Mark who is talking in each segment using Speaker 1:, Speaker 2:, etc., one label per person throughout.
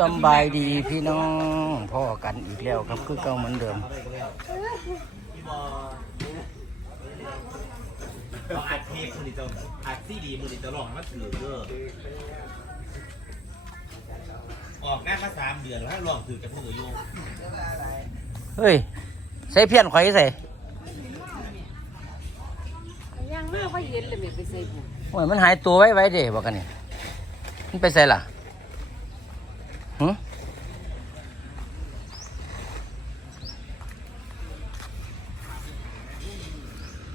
Speaker 1: สำบายดีพี่น้องพ่อกันอีกแล้วครับคือเก่าเหมือนเดิม
Speaker 2: อัดเทปมือนี่จะอัดซีดีมือนี่จะลองมาถือเด้อออกงานมาสามเดือนแล้วให้ลองถือกับมืออยู่
Speaker 1: เฮ้ยใส่เพี้ยนข่อยใส่
Speaker 3: ยังไม่ค่อยเห็นเลยไม่ไปใส่บุ
Speaker 1: โอ้ยมันหายตัวไว้ไว้เด้บอกกันนี่มันไปใส่ล่ะ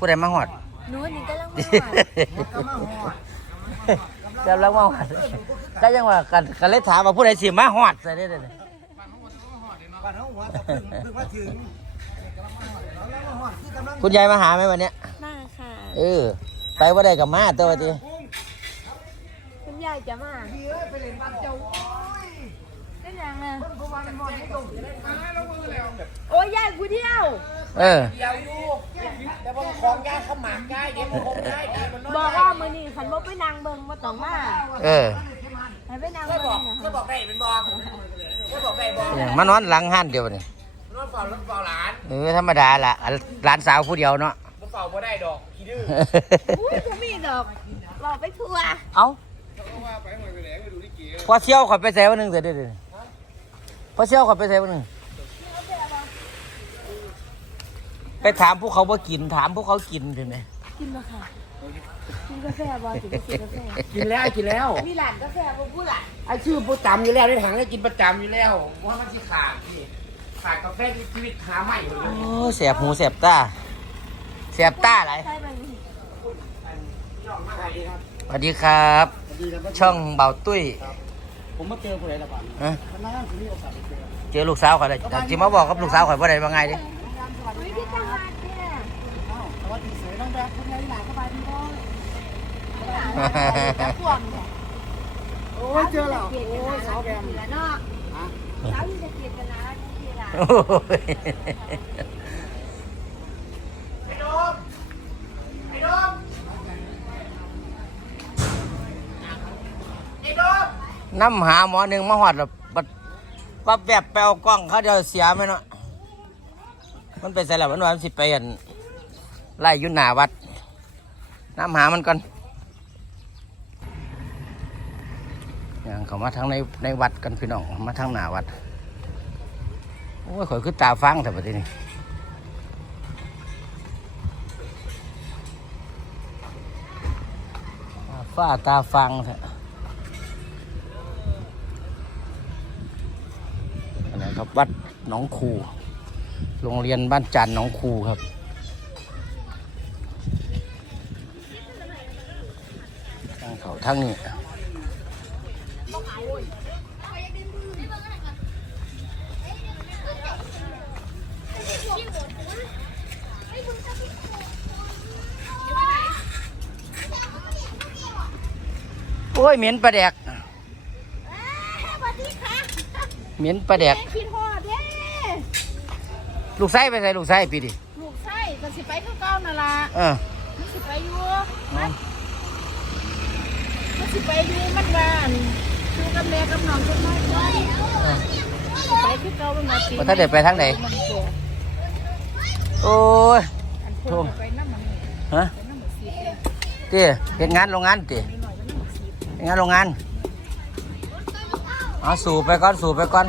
Speaker 1: ผู้ใดมาหอด
Speaker 3: หนูนี่กำลังมาหอด
Speaker 1: กำลังมาหอดได้ยังว่ากันกันเลยถามว่าผู้ใดสิมาหอดใส่ได้เลยคุณยายมาหาไหมวันเนี้ย
Speaker 3: มาค่ะ
Speaker 1: เออ ไปว่าได้กับมาตัวที
Speaker 3: คุณยายจะมาไปเล่นบ้านเจ้าเป็น ยังไงโอ้ยยายกูเที่ยว
Speaker 1: เออ
Speaker 3: บอกว่ามือนี่ขันบ่ไปนางเบิ่งมาต้องมา
Speaker 1: เออ
Speaker 3: ให้ไปนางเบิ่งก็บอกได้เป็นบอกก็บอกได้บอก
Speaker 1: เนี่ยมานอนหลังห้านเดียวนี่
Speaker 2: นอนเฝ้ารถเฝ้าหลาน
Speaker 1: เออธรรมดาล่ะหลานสาวผู้เดียวเนาะ
Speaker 2: รถเฝ้าบ่ได้ดอกขี้ดื้อ
Speaker 3: อุ้ยกูมีดอกบอกไปทัวร์
Speaker 1: เอาพอเชี่ยวขอยไปใส่วันหนึ่งเสร็จเด้อ พอเชี่ยวขอยไปใส่วันหนึ่งไปถามพวกเขาว่ากินถามพวกเขากินถึงไหม
Speaker 3: กินบ่ค่ะ กินกาแฟบ่ถึงจะกินกาแฟ
Speaker 2: กินแล้วกินแล้ว
Speaker 3: มีหลานกาแฟบ่พูดหลาน
Speaker 2: ไอ้ชื่อประจำอยู่แล้วในถังได้กินประจำอยู่แล้วว่ามันสิขาดพี่ขาดกาแฟที่ชีวิตหาใหม่หมดเลย
Speaker 1: โอ้แสบหูแสบตาแสบตาอะไร
Speaker 3: ใช่มัน
Speaker 1: สวัสดีครับช่องเบาตุ้ย
Speaker 2: ผมมาเจอผู้ใดละบ้าง
Speaker 1: ฮะ
Speaker 2: มันน่าจะมีโอกาสได้เจอ
Speaker 1: เจอลูกสาวข่อยเลยจิมาบอกกับลูกสาวข่อยว่าไดว่าไงดิ
Speaker 3: อุ้ยพี่จังหวัดเนี่ย
Speaker 2: สวัสดีเสยน้องแบบคุณยายหลานสบายดีบ่
Speaker 3: จะพวงเนี่ย
Speaker 2: โอ้ยเจอแล้วโอ้ยสาวแบม
Speaker 3: แล้วเนาะสาวที่จะเกลียดกันนะที่ละ
Speaker 1: โอ้ย
Speaker 2: ไอ้ดมไอ้ดมไอ้ดม
Speaker 1: น้ำหาหมอหนึ่งมาหอดแล้วปัดปั๊บแบบไปเอากล้องเขาเดียวเสียไหมเนาะมันไปใส่แล้วมันว่ามันสิไปอันไล่ยุ่หนาวัด น้ำหามันก่อนอย่างเขามาทางในในวัดกันพี่น้องมาทางหนาวัดโอ้ยข่อยคือตาฟังแต่ประเดี๋ยวนี้ฟ้าตาฟังแท้อันไหนครับ วัดหนองคูโรงเรียนบ้านจันหนองคูครับ ทางเขาทางนี้โอ้ยเหม็นปลาแดกเหม็นปลาแดก ลูกไส้ไปใส่ลูกไส้ปีดิ
Speaker 3: ลูกไส้ก็สิไปคือเก่านั่นล่ะ
Speaker 1: เออ
Speaker 3: มันสิไปอยู่มันมันสิไปอยู่มันบ้านอยู่กับแม่กับน้องจังน้อยก่อนสิไปคือเก่ามันมาปี
Speaker 1: ว่าถ้าเด็ดไปทางไหน
Speaker 3: มันเกิด
Speaker 1: โอ้ย
Speaker 3: อันคนไปน้ำมันนี่
Speaker 1: ฮะ
Speaker 3: ไปน้ำมันสีเลย
Speaker 1: เตี้ยเห็นงานโรงงานเตี้ย
Speaker 3: นิดหน่อยก็น้ำมันสี
Speaker 1: เฮ็ดงานโรงงานเอาสูบไปก่อนสูบไปก่อน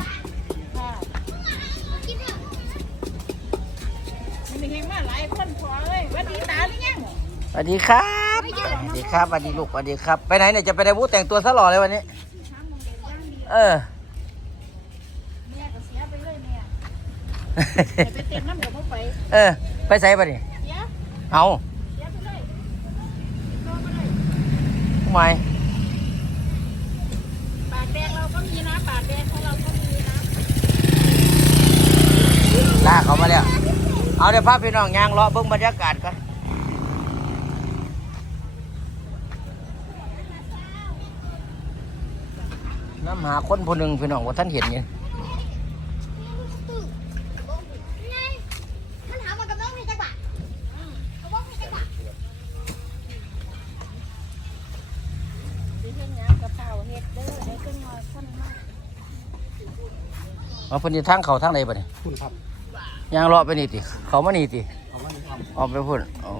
Speaker 1: สวัสดีครับสวัสดีครับสวัสดีลูกสวัสดีครับ ไปไหนเนี่ยจะไปไดบูธแต่งตัวซะหล่อเลยวันนี้ เออ
Speaker 3: แม่ก็เสียไปเลยแม่ไปเต็มน้ำกับเขาไป
Speaker 1: เออ ไปใส่ปะนี่
Speaker 3: เสีย
Speaker 1: เอา
Speaker 3: เสียไปเลยรอมาเลย
Speaker 1: ทำไม
Speaker 3: ปากแดงเราก็มีนะปากแดงของเราก็มีนะ
Speaker 1: ลากเขามาแล้ว เอาเดี๋ยวพาพี่น้องยางเลาะเบิ่งบรรยากาศกัน น้ำหาคนผู้หนึ่งพี่น้องว่าท่านเห็นไง
Speaker 4: มันถามมากับน้องมีจังหวะเขาบอกมีจังหวะ
Speaker 3: ดิฉันยามกระเป๋าเฮ็ดเด้อได้ขึ้นมาคนมาก
Speaker 1: เอาเพิ่นจะทางเขาทางใดบ่เนี่ย
Speaker 2: คุณครับ
Speaker 1: ยางเลาะไปนี่ติ เขามานี่ติ
Speaker 2: เอามาทำ
Speaker 1: ออกไปพุ่นโอ้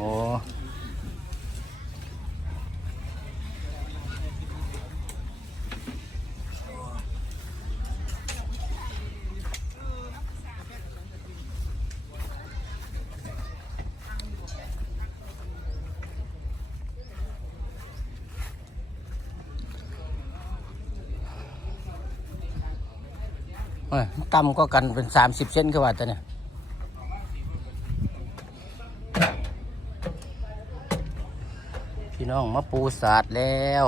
Speaker 1: ต่ำก็กันเป็นสามสิบเซนคือว่าแต่เนี่ยพี่น้องมาปูสาดแล้ว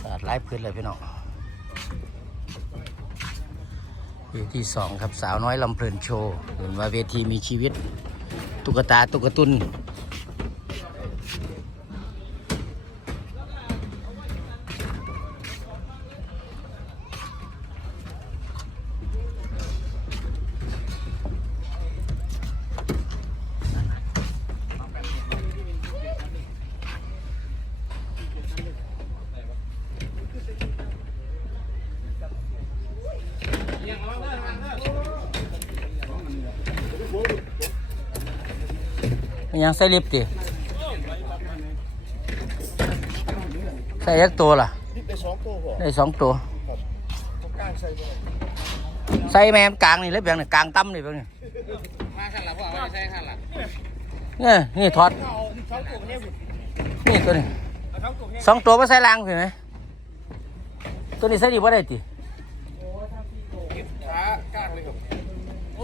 Speaker 1: สาดไล่พื้นเลยพี่น้องเวทีสองครับสาวน้อยลำเพลินโชว์เห็นว่าเวทีมีชีวิต ตุ๊กตาตุ๊กตุน ยังใส่ลิปติใส่ยักตัวล่ะ
Speaker 2: นี่ไปสองตัวหัว
Speaker 1: ได้สองตัว
Speaker 2: กลางใส่บ่
Speaker 1: ใส่แม่มกลางนี่เลยเบียงนี่กลางตั้มนี่เบียงนี่
Speaker 2: มาขันละพ่อเอาไปใส่ขันละ
Speaker 1: เนี่ยนี่ถอด
Speaker 2: เอาสองตัวเนี่ย
Speaker 1: นี่ตัวนี้
Speaker 2: เอาสองตัวเนี่ย
Speaker 1: สองตัวมาใส่รางเห็นไหมตัวนี้ใส่ดีว่าได้ติ
Speaker 2: ขากลางเลยครับ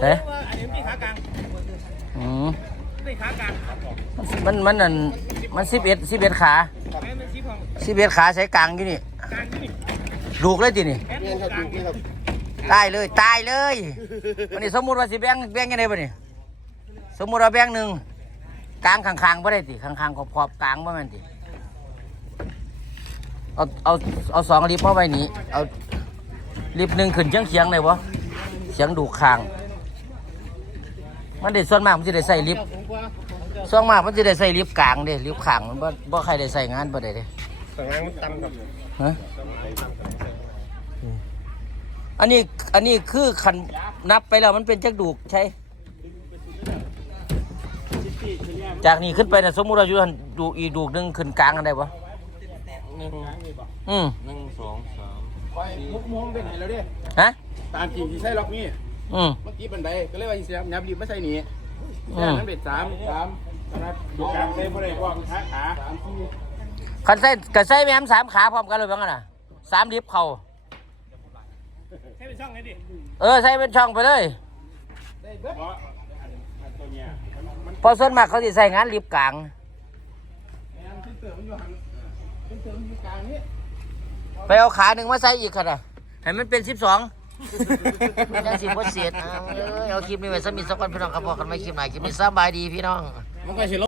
Speaker 1: เฮ้
Speaker 2: ว่าอันนี้มีขากลาง
Speaker 1: อืม
Speaker 2: นี่ขากลาง
Speaker 1: มันมันนั่นมันสิบเอ็ดสิบเอ็ดขา
Speaker 2: แม่เป็นสีของ
Speaker 1: สิบเอ็ดขาใช้กลางอยู่นี่
Speaker 2: กลางนี่
Speaker 1: ลูกเลยตินี่
Speaker 2: แม่เป็นกลางนี่ครับ
Speaker 1: ตายเลยตายเลยวันนี้สมมุติว่าสิแบ่งแบ่งยังไงบ่นี่สมมุติว่าแบ่งหนึ่งกลางข้างๆบ่ได้ติข้างๆขอบขอบๆกลางบ่แม่นติเอาเอาเอาสองลิฟต์มาไว้นี่เอาลิฟต์หนึ่งขึ้นเชียงเคียงเลยบ่เสียงดูข้าง มันได้ส่วนมากมันจะได้ใส่ลิฟต์
Speaker 2: ผมว่า
Speaker 1: ส่วนมากมันจะได้ใส่ลิฟต์กลางเด้ลิฟต์ข้างมันบ่บ่ใครได้ใส่งานบ่ได้เด้
Speaker 2: สงงานมันต่ำครับ
Speaker 1: ฮะอันนี้อันนี้คือขันนับไปแล้วมันเป็นจักดูกใช่ จากนี้ขึ้นไปนะสมมุติเราอยู่หันดูกอีกดูกหนึงขึ้นกลางกันได้ปะ
Speaker 2: หนึ่ง
Speaker 1: อืม
Speaker 2: หนึ่งสองสามมุกมองเป็นไงแล้วเด้
Speaker 1: ฮะ
Speaker 2: ตามจริงที่ใช่ล็อกนี่
Speaker 1: อืม
Speaker 2: เมื่อกี้บันไดก็เลยว่าสิยับรีบไม่ใช่หนี
Speaker 1: อืม
Speaker 2: นั้นเป็นสามสามนะครับดูกลางเส้นบ่ได้ว่าขาขาสามสี่
Speaker 1: ขันใส่กันใส่แม่มสามขาพร้อมกันเลยบ้างน่ะสามลิฟต์เข่า
Speaker 2: ใช่เป็นช่องไหนดิ
Speaker 1: เออใส่เป็นช่องไปเลย
Speaker 2: ได้เบิดเพราะอันตัวเนี้ยมันมัน
Speaker 1: เพอส่วนมากเขาจะใส่งานลิฟต์กลาง
Speaker 2: มันขึ้นเติมมันอยู่หันขึ้นเติมอยู่กลางนี้
Speaker 1: ไปเอาขาหนึ่งมาใส่อีกค่ะน่ะให้มันเป็นสิบสอง ไม่ได้สิบเศษเอาเลยเอาคลิปนี้ไว้สมิสักวันพี่น้องครับพอกันไม่คลิปไหนคลิปนี้สบายดีพี่น้อง
Speaker 2: มันก็สิ